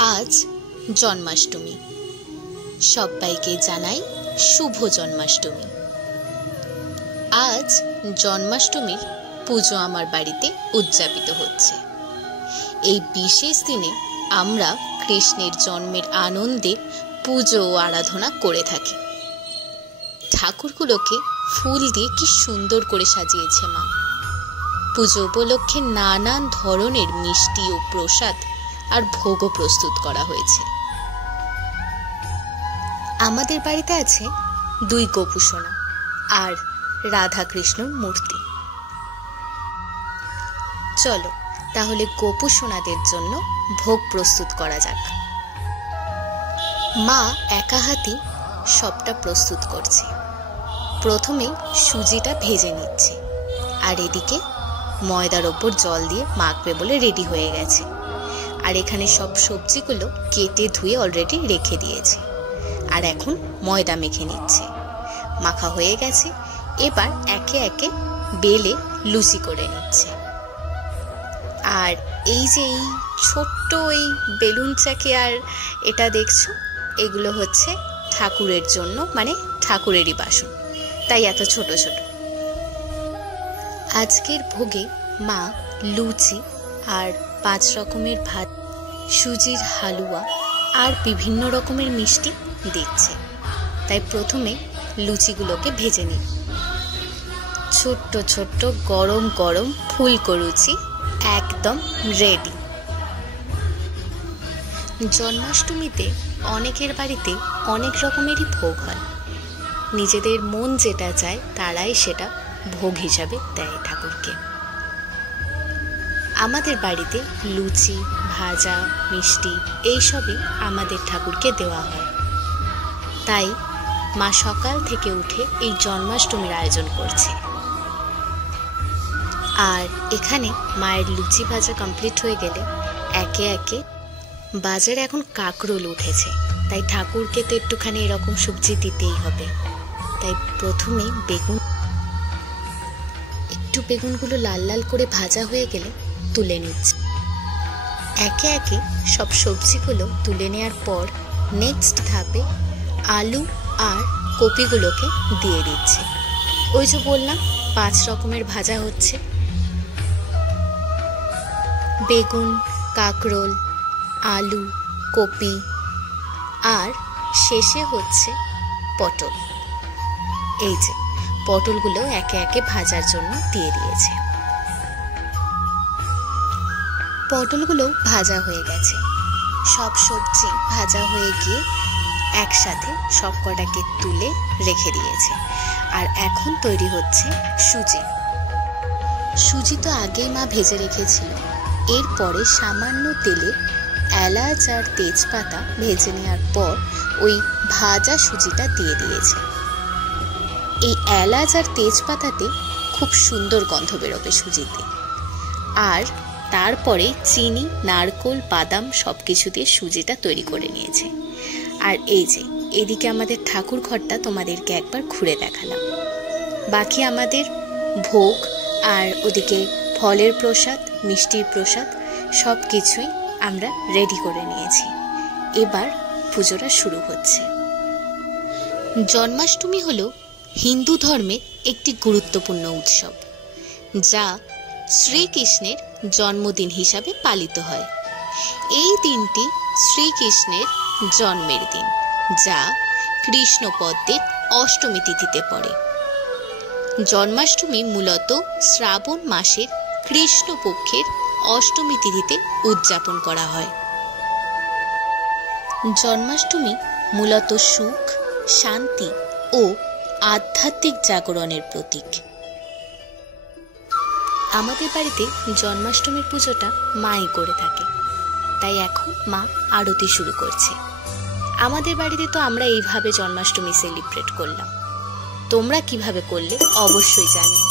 आज जन्माष्टमी सबाइके जानाई शुभ जन्माष्टमी। आज जन्माष्टमीर पुजो आमार बाड़ीते उद्यापित होच्छे। एई विशेष दिने आमरा कृष्णेर जन्मेर आनंदे पुजो ओ आराधना करे थाकी। ठाकुरगुलोके फुल दिये कि सुंदर करे साजिয়েছে मा। पुजो उपलक्षे नानान धरनेर मिष्टि ओ प्रसाद और भोगो प्रस्तुत करा हয়েছে। आमादेर बाड़ीते आछे दुई गोपुसोना और राधा कृष्ण मूर्ति। चलो ताहले गोपुसोनादेर जन्य भोग प्रस्तुत करा जाक। मा एका हाथी सबटा प्रस्तुत करছে। प्रथमे सुजिटा भेजे निচ্ছে और एदिके मयदार ओपर जल दिए माखबे बोले रेडी हয়ে গেছে। আর এখানে সব সবজিগুলো কেটে ধুয়ে অলরেডি রেখে দিয়েছে আর এখন ময়দা মেখে নিচ্ছে। মাখা হয়ে গেছে, এবার একে একে বেলে লুচি করে নিচ্ছে। আর এই যে এই ছোট্ট এই বেলুন চাকি আর এটা দেখছো, এগুলো হচ্ছে ঠাকুরের জন্য, মানে ঠাকুরেরই বাসন, তাই এত ছোট ছোট। আজকের ভোগে মা লুচি আর 5 রকমের ভাত, সুজির হালুয়া আর বিভিন্ন রকমের মিষ্টি দিচ্ছে। তাই প্রথমে লুচিগুলোকে ভেজে নিই। ছোট্ট ছোট্ট গরম গরম ফুলকো লুচি একদম রেডি। জন্মাষ্টমীতে অনেকের বাড়িতে অনেক রকমেরই ভোগ হয়। নিজেদের মন যেটা চায় তারাই সেটা ভোগ হিসাবে দেয় ঠাকুরকে। আমাদের বাড়িতে লুচি, ভাজা, মিষ্টি এইসবই আমাদের ঠাকুরকে দেওয়া হয়। তাই মা সকাল থেকে উঠে এই জন্মাষ্টমীর আয়োজন করছে। আর এখানে মায়ের লুচি ভাজা কমপ্লিট হয়ে গেলে একে একে বাজারে এখন কাকরোল উঠেছে, তাই ঠাকুরকে তো একটুখানি এরকম সবজি দিতেই হবে। তাই প্রথমে বেগুনগুলো লাল লাল করে ভাজা হয়ে গেলে তুলে নিচ্ছে। একে একে সব সবজিগুলো তুলে নেওয়ার পর নেক্সট ধাপে আলু আর কপিগুলোকে দিয়ে দিচ্ছে। ওই যে বললাম 5 রকমের ভাজা হচ্ছে, বেগুন, কাকরোল, আলু, কপি আর শেষে হচ্ছে পটল। এই যে পটলগুলো একে একে ভাজার জন্য দিয়ে দিয়েছে। পটলগুলো ভাজা হয়ে গেছে, সব সবজি ভাজা হয়ে গিয়ে একসাথে সব কটাকে তুলে রেখে দিয়েছে। আর এখন তৈরি হচ্ছে সুজি। সুজি তো আগেই মা ভেজে রেখেছিল। এরপরে সামান্য তেলে এলাচ আর তেজপাতা ভেজে নেওয়ার পর ওই ভাজা সুজিটা দিয়ে দিয়েছে। এই এলাচ আর তেজপাতাতে খুব সুন্দর গন্ধ বেরোবে সুজিতে। আর তারপরে চিনি, নারকেল, বাদাম সবকিছু দিয়ে সুজিটা তৈরি করে নিয়েছে। আর এই যে এদিকে আমাদের ঠাকুর ঘরটা তোমাদেরকে একবার ঘুরে দেখালাম। বাকি আমাদের ভোগ আর ওদিকে ফলের প্রসাদ, মিষ্টির প্রসাদ সব কিছুই আমরা রেডি করে নিয়েছি। এবার পুজোটা শুরু হচ্ছে। জন্মাষ্টমী হলো হিন্দু ধর্মের একটি গুরুত্বপূর্ণ উৎসব, যা শ্রীকৃষ্ণের জন্মদিন হিসাবে পালিত হয়। এই দিনটি শ্রীকৃষ্ণের জন্মের দিন, যা কৃষ্ণপক্ষের অষ্টমী তিথিতে পড়ে। জন্মাষ্টমী মূলত শ্রাবণ মাসের কৃষ্ণপক্ষের অষ্টমী তিথিতে উদযাপন করা হয়। জন্মাষ্টমী মূলত সুখ, শান্তি ও আধ্যাত্মিক জাগরণের প্রতীক। আমাদের বাড়িতে জন্মাষ্টমীর পুজোটা মাই করে থাকে, তাই এখন মা আরতি শুরু করছে। আমাদের বাড়িতে তো আমরা এইভাবে জন্মাষ্টমী সেলিব্রেট করলাম। তোমরা কিভাবে করলে অবশ্যই জানিও।